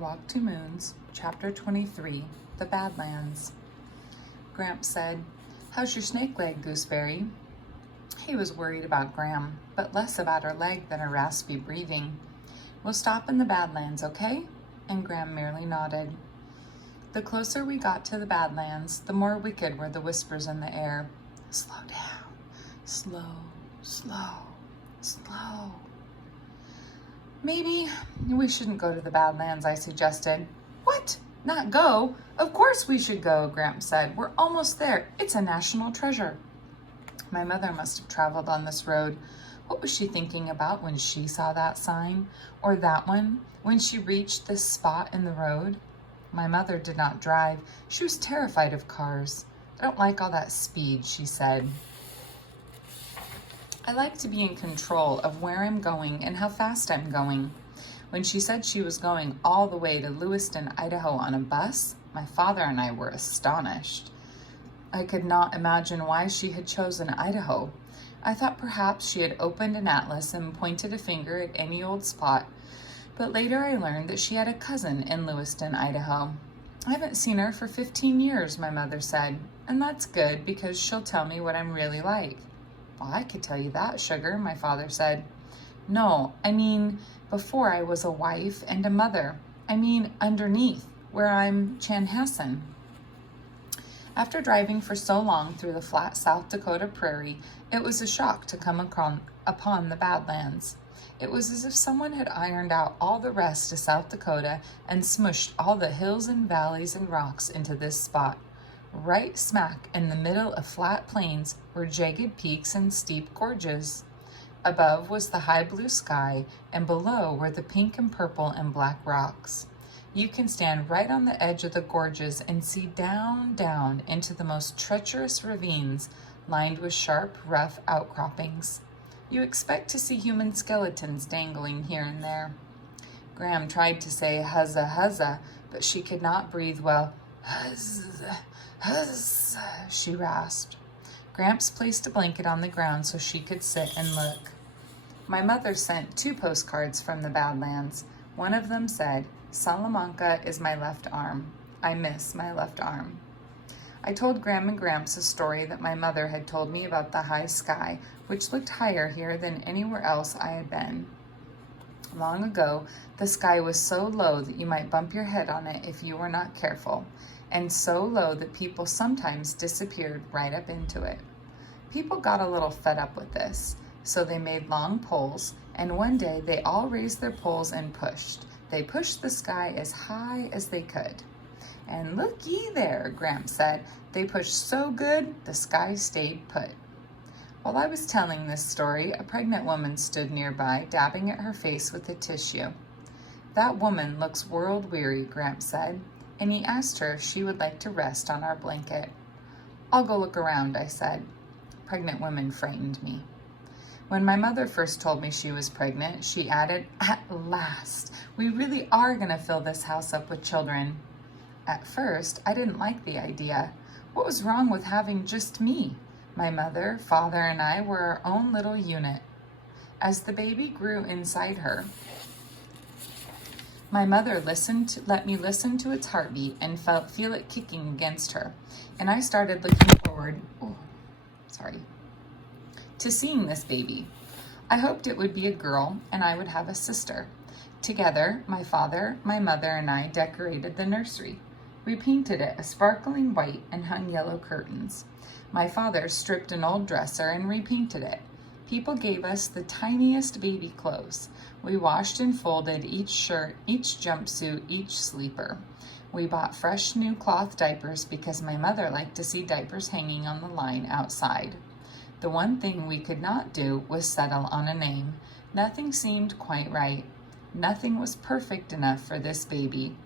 Walk Two Moons, Chapter 23, The Badlands. Gramps said, "How's your snake leg, Gooseberry?" He was worried about Gram, but less about her leg than her raspy breathing. "We'll stop in the Badlands, okay?" And Gram merely nodded. The closer we got to the Badlands, the more wicked were the whispers in the air. "Slow down. Slow, slow, slow." "Maybe we shouldn't go to the Badlands," I suggested. "What? Not go? Of course we should go," Gramps said. "We're almost there. It's a national treasure." My mother must have traveled on this road. What was she thinking about when she saw that sign? Or that one, when she reached this spot in the road? My mother did not drive. She was terrified of cars. "I don't like all that speed," she said. "I like to be in control of where I'm going and how fast I'm going." When she said she was going all the way to Lewiston, Idaho on a bus, my father and I were astonished. I could not imagine why she had chosen Idaho. I thought perhaps she had opened an atlas and pointed a finger at any old spot, but later I learned that she had a cousin in Lewiston, Idaho. "I haven't seen her for 15 years, my mother said, "and that's good because she'll tell me what I'm really like." "Well, I could tell you that, sugar," my father said. "No, I mean before I was a wife and a mother. I mean underneath, where I'm Chanhassen." After driving for so long through the flat South Dakota prairie, it was a shock to come upon the Badlands. It was as if someone had ironed out all the rest of South Dakota and smushed all the hills and valleys and rocks into this spot. Right smack in the middle of flat plains were jagged peaks and steep gorges. Above was the high blue sky, and below were the pink and purple and black rocks. You can stand right on the edge of the gorges and see down, down into the most treacherous ravines lined with sharp, rough outcroppings. You expect to see human skeletons dangling here and there. Gram tried to say huzza huzza, but she could not breathe well. "Huzza, huzza," she rasped. Gramps placed a blanket on the ground so she could sit and look. My mother sent 2 postcards from the Badlands. One of them said, "Salamanca is my left arm. I miss my left arm." I told Gram and Gramps a story that my mother had told me about the high sky, which looked higher here than anywhere else I had been. Long ago, the sky was so low that you might bump your head on it if you were not careful, and so low that people sometimes disappeared right up into it. People got a little fed up with this, so they made long poles, and one day they all raised their poles and pushed. They pushed the sky as high as they could. "And look ye there," Gramps said. "They pushed so good, the sky stayed put." While I was telling this story, a pregnant woman stood nearby, dabbing at her face with a tissue. "That woman looks world-weary," Gramps said, and he asked her if she would like to rest on our blanket. "I'll go look around," I said. Pregnant women frightened me. When my mother first told me she was pregnant, she added, "At last, we really are going to fill this house up with children." At first, I didn't like the idea. What was wrong with having just me? My mother, father, and I were our own little unit. As the baby grew inside her, my mother let me listen to its heartbeat and feel it kicking against her. And I started looking forward, to seeing this baby. I hoped it would be a girl and I would have a sister. Together, my father, my mother, and I decorated the nursery. We painted it a sparkling white and hung yellow curtains. My father stripped an old dresser and repainted it. People gave us the tiniest baby clothes. We washed and folded each shirt, each jumpsuit, each sleeper. We bought fresh new cloth diapers because my mother liked to see diapers hanging on the line outside. The one thing we could not do was settle on a name. Nothing seemed quite right. Nothing was perfect enough for this baby.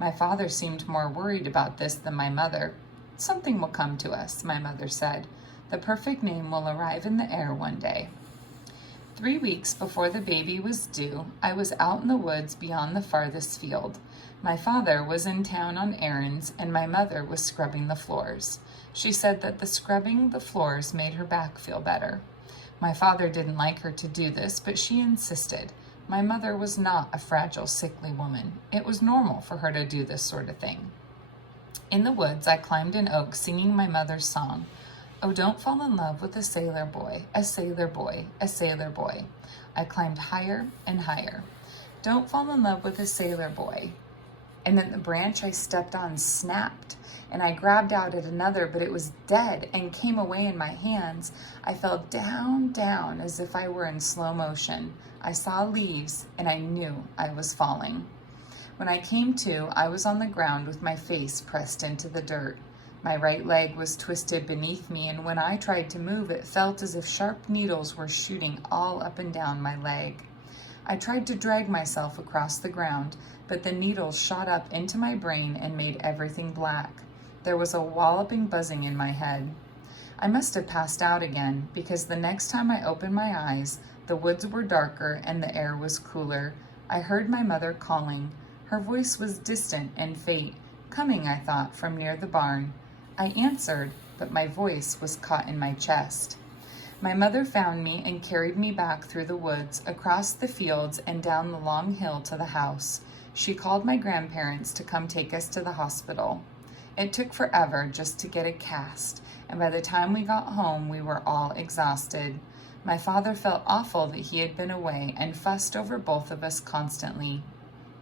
My father seemed more worried about this than my mother. "Something will come to us," my mother said. "The perfect name will arrive in the air one day." 3 weeks before the baby was due, I was out in the woods beyond the farthest field. My father was in town on errands, and my mother was scrubbing the floors. She said that the scrubbing the floors made her back feel better. My father didn't like her to do this, but she insisted. My mother was not a fragile, sickly woman. It was normal for her to do this sort of thing. In the woods, I climbed an oak singing my mother's song. Oh, don't fall in love with a sailor boy, a sailor boy, a sailor boy. I climbed higher and higher. Don't fall in love with a sailor boy. And then the branch I stepped on snapped, and I grabbed out at another, but it was dead and came away in my hands. I fell down, down, as if I were in slow motion. I saw leaves, and I knew I was falling. When I came to, I was on the ground with my face pressed into the dirt. My right leg was twisted beneath me, and when I tried to move, it felt as if sharp needles were shooting all up and down my leg. I tried to drag myself across the ground, but the needles shot up into my brain and made everything black. There was a walloping buzzing in my head. I must have passed out again, because the next time I opened my eyes, the woods were darker and the air was cooler. I heard my mother calling. Her voice was distant and faint, coming, I thought, from near the barn. I answered, but my voice was caught in my chest. My mother found me and carried me back through the woods, across the fields, and down the long hill to the house. She called my grandparents to come take us to the hospital. It took forever just to get a cast, and by the time we got home, we were all exhausted. My father felt awful that he had been away and fussed over both of us constantly.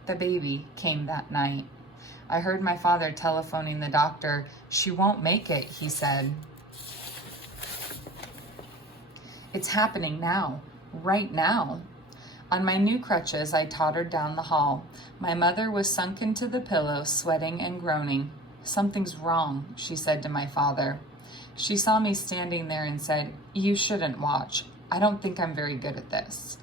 The baby came that night. I heard my father telephoning the doctor. She won't make it, he said. It's happening now, right now. On my new crutches, I tottered down the hall. My mother was sunk into the pillow, sweating and groaning. Something's wrong, she said to my father. She saw me standing there and said, You shouldn't watch. I don't think I'm very good at this.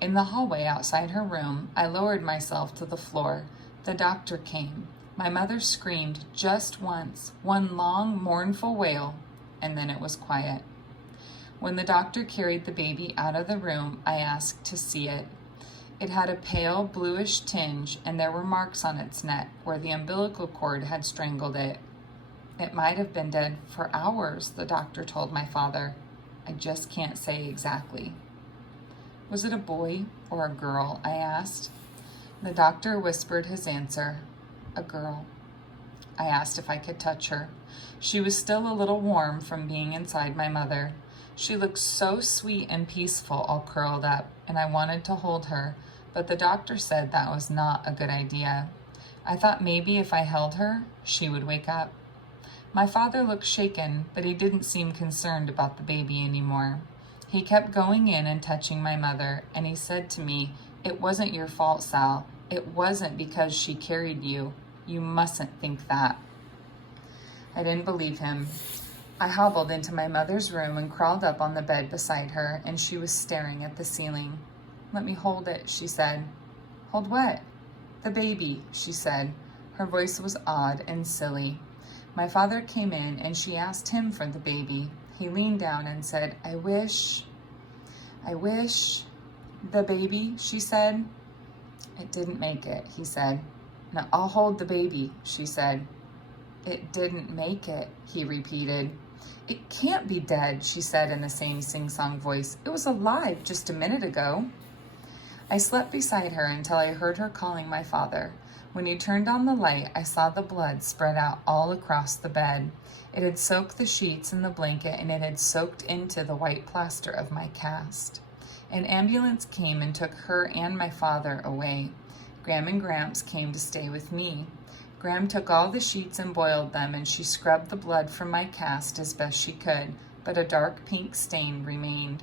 In the hallway outside her room, I lowered myself to the floor. The doctor came. My mother screamed just once, one long, mournful wail, and then it was quiet. When the doctor carried the baby out of the room, I asked to see it. It had a pale bluish tinge, and there were marks on its neck where the umbilical cord had strangled it. It might have been dead for hours, the doctor told my father. I just can't say exactly. Was it a boy or a girl? I asked. The doctor whispered his answer, a girl. I asked if I could touch her. She was still a little warm from being inside my mother. She looked so sweet and peaceful, all curled up, and I wanted to hold her, but the doctor said that was not a good idea. I thought maybe if I held her, she would wake up. My father looked shaken, but he didn't seem concerned about the baby anymore. He kept going in and touching my mother, and he said to me, It wasn't your fault, Sal. It wasn't because she carried you. You mustn't think that. I didn't believe him. I hobbled into my mother's room and crawled up on the bed beside her, and she was staring at the ceiling. Let me hold it, she said. Hold what? The baby, she said. Her voice was odd and silly. My father came in, and she asked him for the baby. He leaned down and said, I wish. The baby, she said. It didn't make it, he said. Now I'll hold the baby, she said. It didn't make it, he repeated. It can't be dead, she said in the same sing-song voice. It was alive just a minute ago. I slept beside her until I heard her calling my father. When he turned on the light, I saw the blood spread out all across the bed. It had soaked the sheets and the blanket, and it had soaked into the white plaster of my cast. An ambulance came and took her and my father away. Gram and Gramps came to stay with me. Gram took all the sheets and boiled them, and she scrubbed the blood from my cast as best she could, but a dark pink stain remained.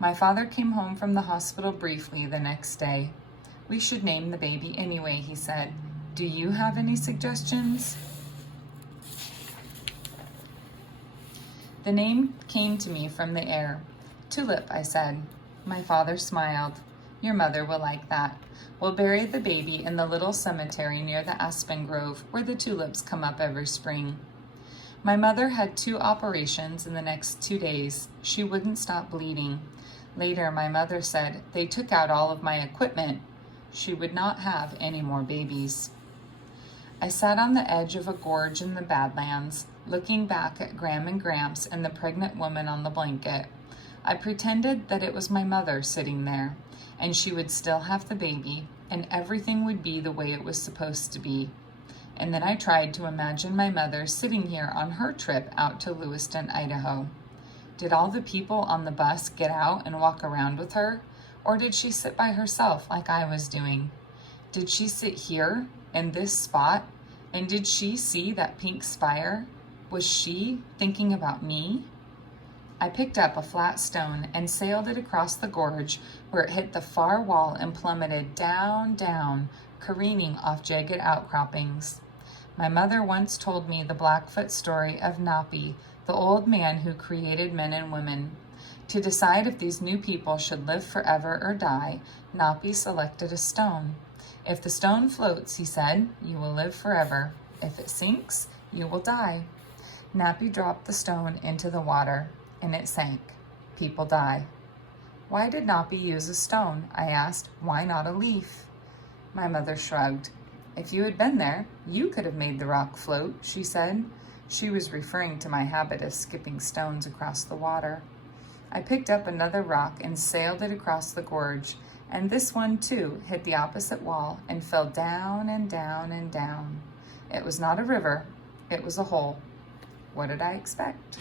My father came home from the hospital briefly the next day. We should name the baby anyway, he said. Do you have any suggestions? The name came to me from the air. Tulip, I said. My father smiled. Your mother will like that. We'll bury the baby in the little cemetery near the aspen grove where the tulips come up every spring. My mother had 2 operations in the next 2 days. She wouldn't stop bleeding. Later, my mother said, they took out all of my equipment. She would not have any more babies. I sat on the edge of a gorge in the Badlands, looking back at Gram and Gramps and the pregnant woman on the blanket. I pretended that it was my mother sitting there, and she would still have the baby, and everything would be the way it was supposed to be. And then I tried to imagine my mother sitting here on her trip out to Lewiston, Idaho. Did all the people on the bus get out and walk around with her? Or did she sit by herself like I was doing? Did she sit here in this spot? And did she see that pink spire? Was she thinking about me? I picked up a flat stone and sailed it across the gorge where it hit the far wall and plummeted down, down, careening off jagged outcroppings. My mother once told me the Blackfoot story of Napi, the old man who created men and women. To decide if these new people should live forever or die, Napi selected a stone. If the stone floats, he said, you will live forever. If it sinks, you will die. Napi dropped the stone into the water, and it sank. People die. Why did Napi use a stone? I asked. Why not a leaf? My mother shrugged. If you had been there, you could have made the rock float, she said. She was referring to my habit of skipping stones across the water. I picked up another rock and sailed it across the gorge, and this one, too, hit the opposite wall and fell down and down and down. It was not a river, it was a hole. What did I expect?